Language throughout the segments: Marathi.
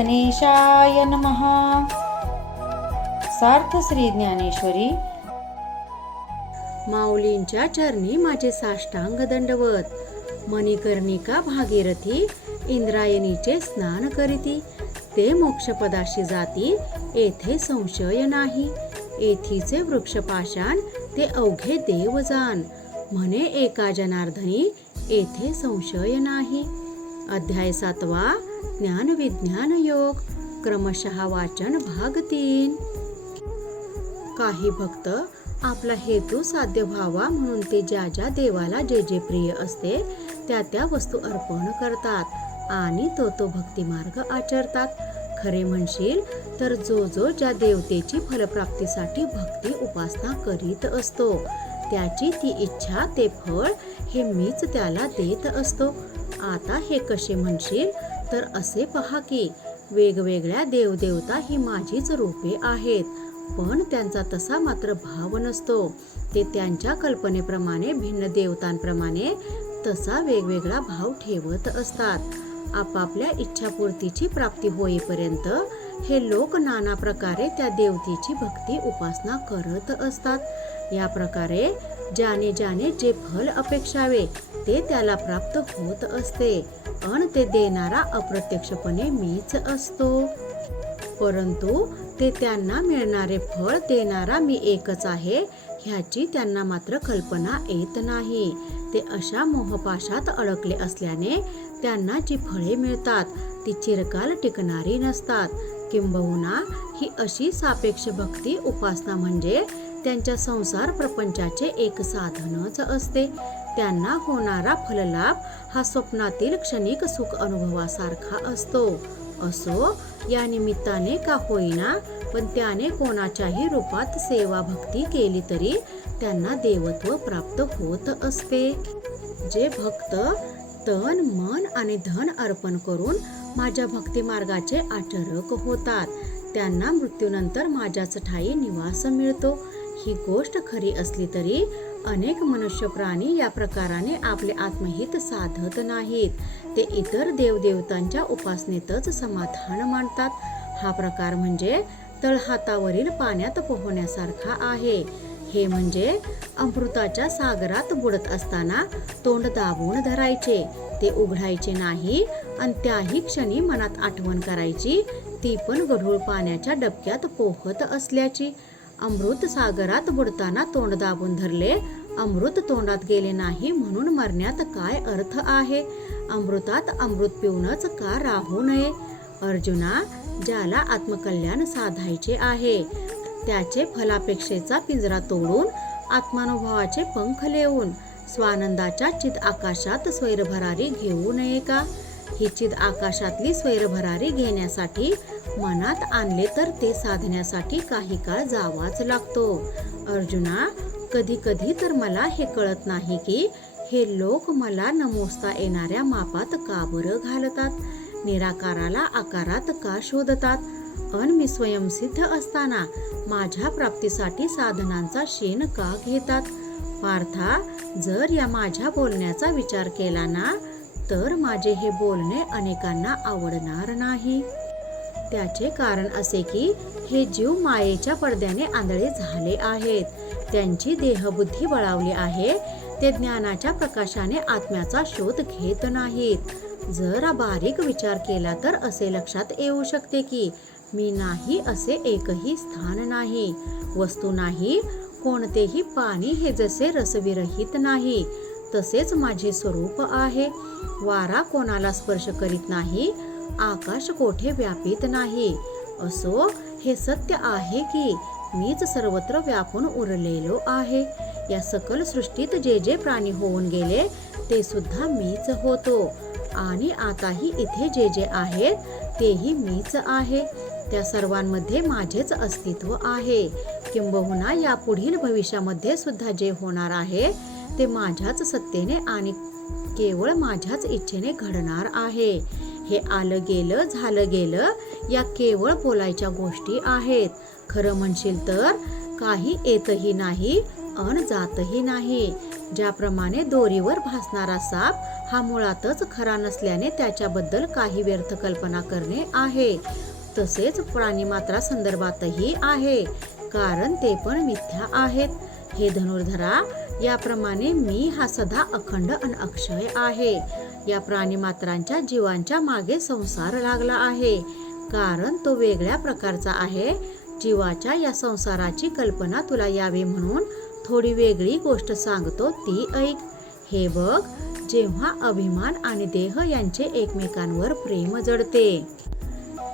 गणेशाय नमः. सार्थ श्री ज्ञानेश्वरी. माऊलींच्या चरणी माझे साष्टांग दंडवत. मणिकर्णिका भागीरथी इंद्रायणीचे स्नान करीती. ते मोक्षपदाशी जाती येथे संशय नाही. येथीचे वृक्षपाषाण ते अवघे देव जाण. म्हणे एका जनार्दनी येथे संशय नाही. अध्याय 7 ज्ञान विज्ञान योग. क्रमशः वाचन भाग 3. काही भक्त आपला हेतू साध्य व्हावा म्हणून ते ज्या ज्या देवाला जे जे प्रिय असते त्या त्या वस्तू अर्पण करतात आणि तो भक्ती मार्ग आचरतात. खरे म्हणशील तर जो ज्या देवतेची फलप्राप्तीसाठी भक्ती उपासना करीत असतो त्याची ती इच्छा ते फळ हे मीच त्याला देत असतो. आता हे कसे म्हणशील तर असे पहा की वेगवेगळ्या देवदेवता ही माझीच रूपे आहेत, पण त्यांचा तसा मात्र भाव नसतो. ते त्यांच्या कल्पनेप्रमाणे भिन्न देवतांप्रमाणे तसा वेगवेगळा भाव ठेवत असतात. आपापल्या इच्छापूर्तीची प्राप्ती होईपर्यंत हे लोक नाना प्रकारे त्या देवतेची भक्ती उपासना करत असतात. या प्रकारे ज्याने ज्याने जे फल अपेक्षावे ते त्याला प्राप्त होत असते आणि ते देणारा अप्रत्यक्षपणे मीच असतो. परंतु ते त्यांना मिळणारे फळ देणारा मी एकच आहे ह्याची त्यांना मात्र कल्पना येत नाही. ते अशा मोहपाशात अडकले असल्याने त्यांना जी फळे मिळतात ती चिरकाल टिकणारी नसतात. किंबहुना ही अशी सापेक्ष भक्ती उपासना म्हणजे त्यांच्या संसार प्रपंचाचे एक साधनच असते. त्यांना होणारा फललाभ हा स्वप्नातील क्षणिक सुख अनुभवासारखा असतो. असो या निमित्ताने का होईना पण त्याने कोणाच्याही रूपात सेवा भक्ती केली तरी त्यांना देवत्व प्राप्त होत असते. जे भक्त तन मन आणि धन अर्पण करून माझ्या भक्ती मार्गाचे आचरक होतात त्यांना मृत्यूनंतर माझ्याच ठायी निवास मिळतो. ही गोष्ट खरी असली तरी अनेक मनुष्य प्राणी या प्रकाराने आपले आत्महित साधत नाहीत. ते इतर देवदेवतांच्या उपासनेतच समाधान मानतात. हा प्रकार म्हणजे तळहातावरील पाण्यात पोहण्यासारखा आहे. हे म्हणजे अमृताच्या सागरात बुडत असताना तोंड दाबून धरायचे, ते उघडायचे नाही आणि त्याही क्षणी मनात आठवण करायची, ती पण गढूळ पाण्याच्या डबक्यात पोहत असल्याची. अमृत सागरात बुडताना तोंड दाबून धरले, अमृत तोंडात गेले नाही म्हणून मरण्यात काय अर्थ आहे? अमृतात अमृत पिऊनच का राहू नये? अर्जुना, ज्याला आत्मकल्याण साधायचे आहे त्याचे फलापेक्षेचा पिंजरा तोडून आत्मानुभवाचे पंख लेवून स्वानंदाच्या चित आकाशात स्वैरभरारी घेऊ नये का? ही चित आकाशातली स्वैरभरारी घेण्यासाठी मनात आणले तर ते साधण्यासाठी काही काळ जावाच लागतो. अर्जुना, कधी कधी तर मला हे कळत नाही की हे लोक मला न मोजता येणाऱ्या मापात का बरं घालतात, निराकाराला आकारात का शोधतात, अन मी स्वयंसिद्ध असताना माझ्या प्राप्तीसाठी साधनांचा शेण का घेतात. पार्था, जर या माझ्या बोलण्याचा विचार केला ना तर माझे हे बोलणे अनेकांना आवडणार नाही. त्याचे कारण असे की हे जीव मायेच्या पडद्याने आंधळे झाले आहेत. त्यांची देहबुद्धी बळावली आहे. ते ज्ञानाच्या प्रकाशाने आत्म्याचा शोध घेत नाहीत. जरा बारीक विचार केला तर असे लक्षात येऊ शकते की मी नाही असे एकही स्थान नाही, वस्तू नाही, कोणतेही पाणी हे जसे रसविरहित नाही तसेच माझे स्वरूप आहे. वारा कोणाला स्पर्श करीत नाही, आकाश कोठे व्यापित नाही. असो हे सत्य आहे की मीच सर्वत्र व्यापून उरलेलो आहे. या सकल सृष्टीत जे जे प्राणी होऊन गेले ते सुद्धा मीच होतो आणि आताही इथे जे जे आहेत तेही मीच आहे. त्या सर्वांमध्ये माझेच अस्तित्व आहे. किंबहुना या पुढील भविष्यामध्ये सुद्धा जे होणार आहे ते माझ्याच सत्तेने आणि केवळ माझ्याच इच्छेने घडणार आहे. हे आलं गेलं झालं गेलं या केवळ बोलायच्या गोष्टी आहेत. खरं म्हणशील तर काही येतही नाही अन जातही नाही. ज्याप्रमाणे दोरीवर भासणारा साप हा मुळातच खरा नसल्याने त्याच्याबद्दल काही व्यर्थ कल्पना करणे आहे, तसेच प्राणीमात्रा संदर्भातही आहे, कारण ते पण मिथ्या आहेत. हे धनुर्धरा, याप्रमाणे मी हा सदा अखंड अन अक्षय आहे. या प्राणीमात्रांच्या जीवांच्या मागे संसार लागला आहे, कारण तो वेगळ्या प्रकारचा आहे. जीवाच्या या संसाराची कल्पना तुला यावी म्हणून थोडी वेगळी गोष्ट सांगतो, ती ऐक. हे बघ, जेव्हा अभिमान आणि देह यांचे एकमेकांवर प्रेम जडते,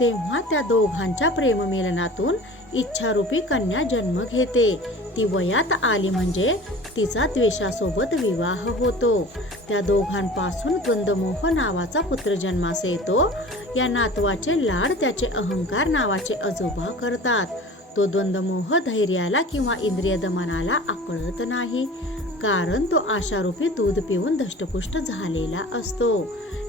तेव्हा त्या दोघांच्या प्रेममिलनातून इच्छारूपी कन्या जन्म घेते. ती वयात आली म्हणजे तिचा द्वेषासोबत विवाह होतो. त्या दोघांपासून द्वंद्वमोह नावाचा पुत्र जन्मास येतो. या नातवाचे लाड त्याचे अहंकार नावाचे आजोबा करतात. तो द्वंद्वमोह धैर्याला किंवा इंद्रिय दमनाला आकळत नाही, कारण तो आशारूपी दूध पिऊन धष्टपुष्ट झालेला असतो.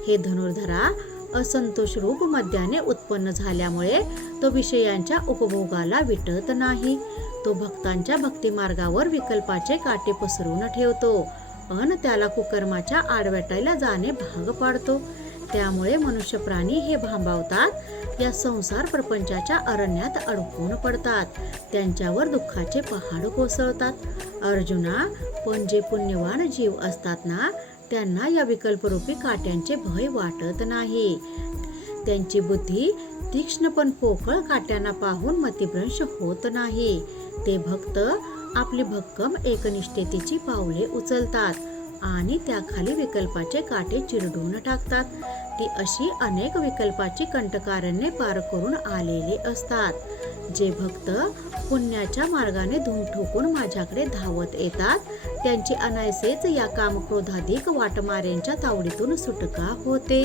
हे धनुर्धरा, असंतोष रूप मद्याने उत्पन्न झाल्यामुळे तो विषयांच्या उपभोगाला विटत नाही. तो भक्तांच्या भक्तिमार्गावर विकल्पाचे काटे पसरून ठेवतो अन त्याला कुकर्माच्या आडवाट्याला जाणे भाग पाडतो. त्यामुळे मनुष्य प्राणी हे भांबावतात, या संसार प्रपंचाच्या अरण्यात अडकून पडतात. त्यांच्यावर दुःखाचे पहाड कोसळतात. अर्जुना, पण जे पुण्यवान जीव असतात ना, त्यांना या विकल्परूपी काट्यांचे भय वाटत नाही. त्यांची बुद्धी तीक्ष्ण पण पोकळ काट्यांना पाहून मतिभ्रंश होत नाही. ते भक्त आपली भक्कम एकनिष्ठतेची पावले उचलतात आणि त्याखाली विकल्पाचे काटे चिरडून टाकतात. ती अशी अनेक विकल्पाची कंटकारण्ये पार करून आलेले असतात. जे भक्त पुण्याच्या मार्गाने धूम ठोकून माझ्याकडे धावत येतात, त्यांची अनायसेच या कामक्रोधाधिक वाटमाऱ्यांच्या तावडीतून सुटका होते.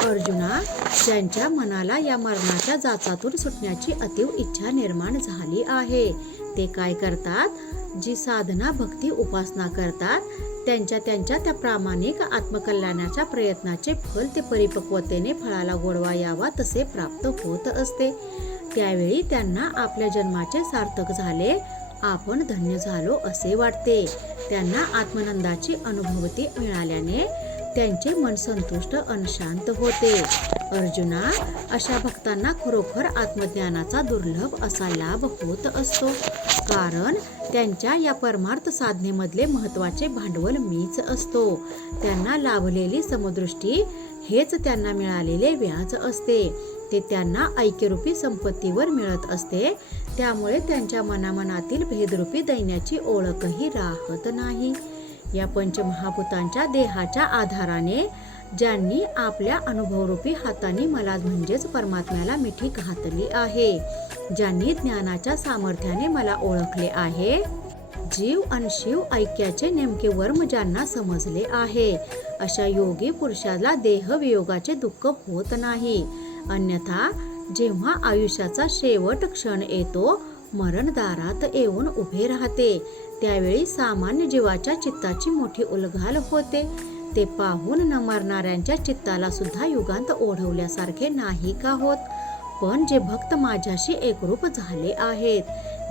अर्जुना, ज्यांच्या मनाला या मरणाच्या जाचातून सुटण्याची अतीव इच्छा निर्माण झाली आहे, ते काय करतात? जी साधना भक्ती उपासना करतात, त्यांच्या त्या प्रामाणिक आत्मकल्याणाच्या प्रयत्नाचे फल ते परिपक्वतेने फळाला गोडवा यावा तसे प्राप्त होत असते. त्यावेळी त्यांना आपल्या जन्माचे सार्थक झाले, आपण धन्य झालो असे वाटते. त्यांना आत्मनंदाची अनुभूती मिळाल्याने त्यांचे मन संतुष्ट अन शांत होते. अर्जुना, अशा भक्तांना खरोखर आत्मज्ञानाचा दुर्लभ असा लाभ होत असतो, कारण त्यांच्या या परमार्थ साधनेमधले महत्त्वाचे भांडवल मीच असतो. त्यांना लाभलेली समदृष्टी हेच त्यांना मिळालेले व्याज असते. ते त्यांना ऐक्यरूपी संपत्तीवर मिळत असते. त्यामुळे त्यांच्या मनामनातील भेदरूपी दैन्याची ओळखही राहत नाही. या पंचमहाभूतांच्या देहाच्या आधाराने ज्यांनी आपल्या अनुभवरूपी हातांनी मला म्हणजेच परमात्म्याला मिठी घातली आहे, ज्यांनी ज्ञानाच्या सामर्थ्याने मला ओळखले आहे, जीव आणि शिव ऐक्याचे नेमके वर्म ज्यांना समजले आहे, अशा योगी पुरुषाला देहवियोगाचे दुःख होत नाही. अन्यथा जेव्हा आयुष्याचा शेवट क्षण येतो, मरण दारात येऊन उभे राहते, त्यावेळी सामान्य जीवाच्या चित्ताची मोठी उलघाल होते. ते पाहून न मरणाऱ्यांच्या चित्ताला सुद्धा युगांत ओढवल्यासारखे नाही का होत? पण जे भक्त माझ्याशी एकरूप झाले आहेत,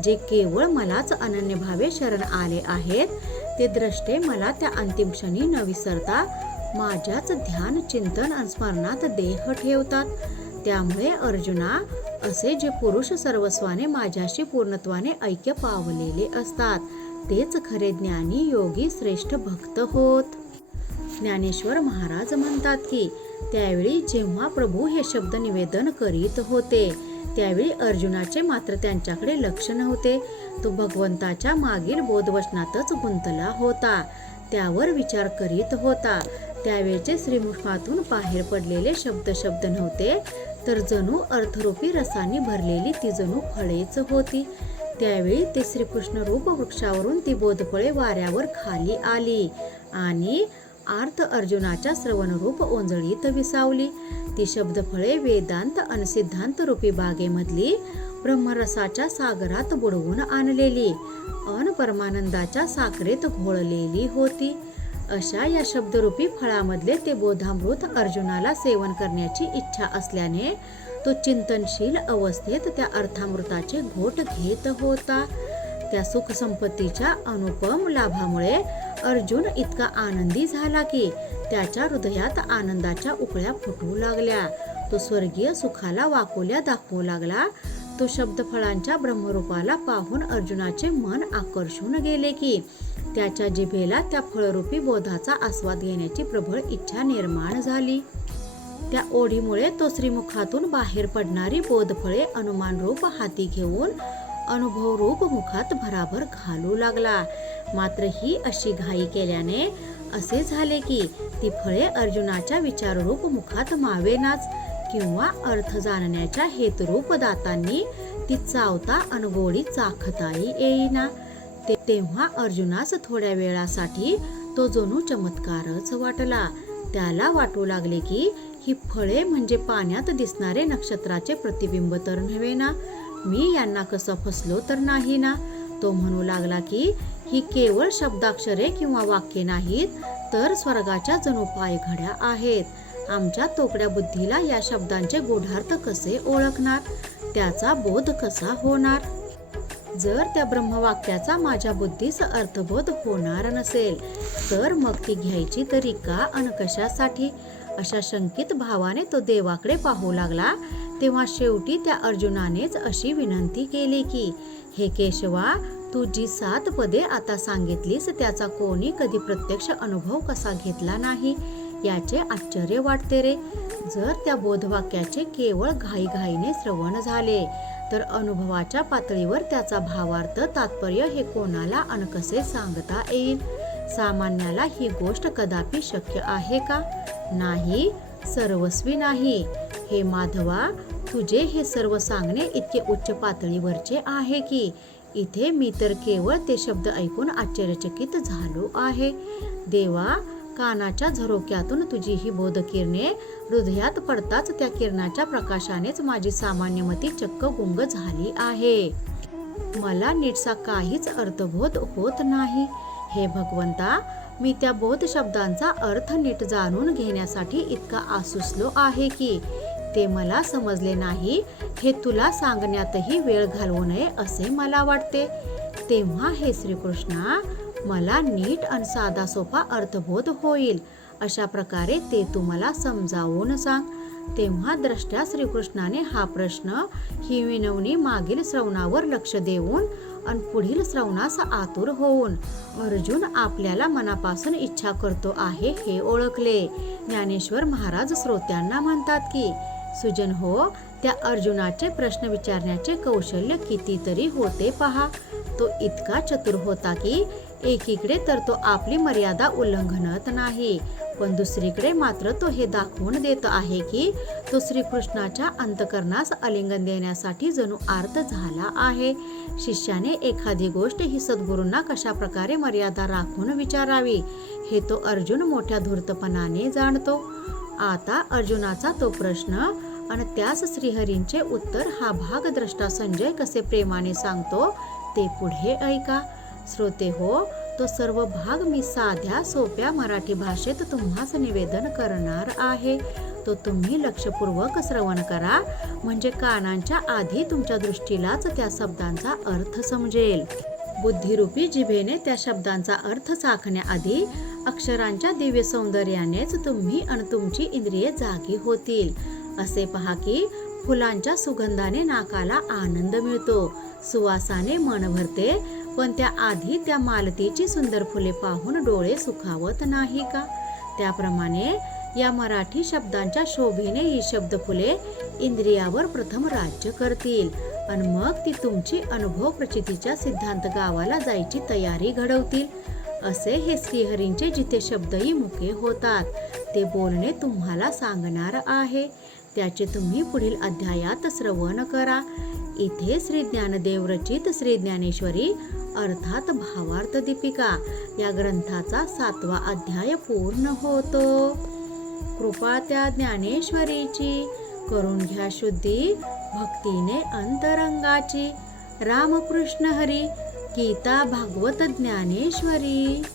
जे केवळ मलाच अनन्यभावे शरण आले आहेत, ते द्रष्टे मला त्या अंतिम क्षणी न विसरता माझ्याच ध्यान चिंतन आणि स्मरणात देह ठेवतात. त्यामुळे अर्जुना, असे जे पुरुष सर्वस्वाने माझ्याशी पूर्णत्वाने ऐक्य पावलेले असतात, तेच खरे ज्ञानी योगी श्रेष्ठ भक्त होत. ज्ञानेश्वर महाराज म्हणतात की, त्यावेळी जेव्हा प्रभू हे शब्द निवेदन करीत होते, त्यावेळी अर्जुनाचे मात्र त्यांच्याकडे लक्ष नव्हते. तो भगवंताच्या मागील बोधवचनातच गुंतला होता, त्यावर विचार करीत होता. त्यावेळचे श्रीमुखातून बाहेर पडलेले शब्द नव्हते, तर जणू अर्थरूपी रसाने भरलेली ती जणू फळेच होती. त्यावेळी ते श्रीकृष्ण रूप वृक्षावरून ती बोधफळे वाऱ्यावर खाली आली आणि आर्थ अर्जुनाच्या श्रवणरूप ओंजळीत विसावली. ती शब्दफळे वेदांत आणि सिद्धांत रूपी बागेमधली ब्रह्मरसाच्या सागरात बुडवून आणलेली अन परमानंदाच्या साखरेत घोळलेली होती. अशा या शब्दरूपी फळामधले ते बोधामृत अर्जुनाला सेवन करण्याची इच्छा असल्याने तो चिंतनशील अवस्थेत त्या अर्थामृताचे घोट घेत होता. त्या सुख संपत्तीच्या अनुपम लाभामुळे अर्जुन इतका आनंदी झाला की त्याच्या हृदयात आनंदाच्या उकळ्या फुटू लागल्या. तो स्वर्गीय सुखाला वाकोल्या दाखवू लागला. तो शब्दफळांच्या ब्रह्मरूपाला पाहून अर्जुनाचे मन आकर्षून गेले की त्याच्या जिभेला त्या फळरूपी बोधाचा आस्वाद घेण्याची प्रबळ इच्छा निर्माण झाली. त्या ओढीमुळे तो श्रीमुखातून बाहेर पडणारी बोधफळे अनुमान रूप हाती घेऊन अनुभव रूप मुखात भराभर घालू लागला. मात्र ही अशी घाई केल्याने असे झाले की ती फळे अर्जुनाच्या विचाररूप मुखात मावेनाच किंवा अर्थ जाणण्याच्या हेतुरूप दातांनी ती चावता अनगोडी चाखताही येईना. तेव्हा अर्जुनास थोड्या वेळासाठी तो जणू चमत्कारच वाटला. त्याला वाटू लागले की ही फळे म्हणजे पाण्यात दिसणारे नक्षत्राचे प्रतिबिंब तर नव्हे ना, मी यांना कसं फसलो तर नाही ना. तो म्हणू लागला की ही केवळ शब्दाक्षरे किंवा वाक्ये नाहीत, तर स्वर्गाच्या जणू पायघड्या आहेत. आमच्या तोकड्या बुद्धीला या शब्दांचे गूढार्थ कसे ओळखणार, त्याचा बोध कसा होणार. जर त्या ब्रह्मवाक्याचा माझ्या बुद्धीस अर्थबोध होणार नसेल तर मग ती घ्यायची तरी का अन कशासाठी. अशा शंकित भावाने तो देवाकडे पाहू लागला. तेव्हा शेवटी त्या अर्जुनानेच अशी विनंती केली की हे केशवा, तू जी 7 पदे आता सांगितलीस त्याचा कोणी कधी प्रत्यक्ष अनुभव कसा घेतला नाही याचे आश्चर्य वाटते रे. जर त्या बोधवाक्याचे केवळ घाईघाईने श्रवण झाले तर अनुभवाच्या पातळीवर त्याचा भावार्थ तात्पर्य हे कोणाला अन कसे सांगता येईल. सामान्याला ही गोष्ट कदापि शक्य आहे का. नाही, सर्वस्वी नाही. हे माधवा, तुझे हे सर्व सांगणे इतके उच्च पातळीवरचे आहे की इथे मी तर केवळ ते शब्द ऐकून आश्चर्यचकित झालो आहे. देवा, कानाच्या झरोक्यातून तुझी ही बोधकिरणे हृदयात पडताच त्या किरणाच्या प्रकाशानेच माझी सामान्यमती चक्क गुंग झाली आहे. मला नीटसा काहीच अर्थबोध होत नाही. हे भगवंता, मी त्या बोध शब्दांचा अर्थ नीट जाणून घेण्यासाठी इतका आसुसलो आहे की ते मला समजले नाही हे तुला सांगण्यातही वेळ घालवू नये असे मला वाटते. तेव्हा हे श्रीकृष्णा, मला नीट आणि साधा सोपा अर्थबोध होईल अशा प्रकारे ते तू मला समजावून सांग. तेव्हा द्रष्ट्या श्रीकृष्णाने हा प्रश्न, ही विनवणी मागील श्रवणावर लक्ष देऊन आणि पुढील श्रवणास आतुर होऊन अर्जुन आपल्याला मनापासून इच्छा करतो आहे हे ओळखले. ज्ञानेश्वर महाराज श्रोत्यांना म्हणतात की सुजन हो, त्या अर्जुनाचे प्रश्न विचारण्याचे कौशल्य कितीतरी होते पहा. तो इतका चतुर होता की एकीकडे तर तो आपली मर्यादा उल्लंघनत नाही, पण दुसरीकडे मात्र तो हे दाखवून देत आहे की तो श्रीकृष्णाच्या अंतकरणास आलिंगन देण्यासाठी जणू आर्त झाला आहे. शिष्याने एखादी गोष्ट ही सद्गुरूंना कशा प्रकारे मर्यादा राखून विचारावी हे तो अर्जुन मोठ्या धूर्तपणाने जाणतो. आता अर्जुनाचा तो प्रश्न आणि त्यास श्रीहरींचे उत्तर हा भाग द्रष्टा संजय कसे प्रेमाने सांगतो ते पुढे ऐका. श्रोते हो, तो सर्व भाग मी साध्या सोप्या मराठी भाषेत तुम्हास निवेदन करणार आहे. तो तुम्ही लक्षपूर्वक श्रवण करा, म्हणजे कानांच्या आधी तुमच्या दृष्टीलाच त्या शब्दांचा अर्थ समजेल. बुद्धिरूपी जिभेने त्या शब्दांचा अर्थ चाखण्याआधी अक्षरांच्या दिव्य सौंदर्यानेच तुम्ही आणि तुमची इंद्रिये जागी होतील. असे पहा की फुलांच्या सुगंधाने नाकाला आनंद मिळतो, सुवासाने मन भरते, पण त्या आधी त्या मालतीची सुंदर फुले पाहून डोळे सुखावत नाही का. त्याप्रमाणे या मराठी शब्दांच्या शोभेने ही शब्दफुले इंद्रियावर प्रथम राज्य करतील आणि मग ती तुमची अनुभव प्रचितीच्या सिद्धांत गावाला जायची तयारी घडवतील. असे हे श्रीहरींचे जिथे शब्दही मुके होतात ते बोलणे तुम्हाला सांगणार आहे. त्याचे तुम्ही पुढील अध्यायात श्रवण करा. इथे श्री ज्ञानदेव रचित श्री ज्ञानेश्वरी अर्थात भावार्थ दीपिका या ग्रंथाचा 7वा अध्याय पूर्ण होतो. कृपा त्या ज्ञानेश्वरीची, करून घ्या शुद्धी भक्तीने अंतरंगाची. रामकृष्ण हरी. गीता भागवत ज्ञानेश्वरी.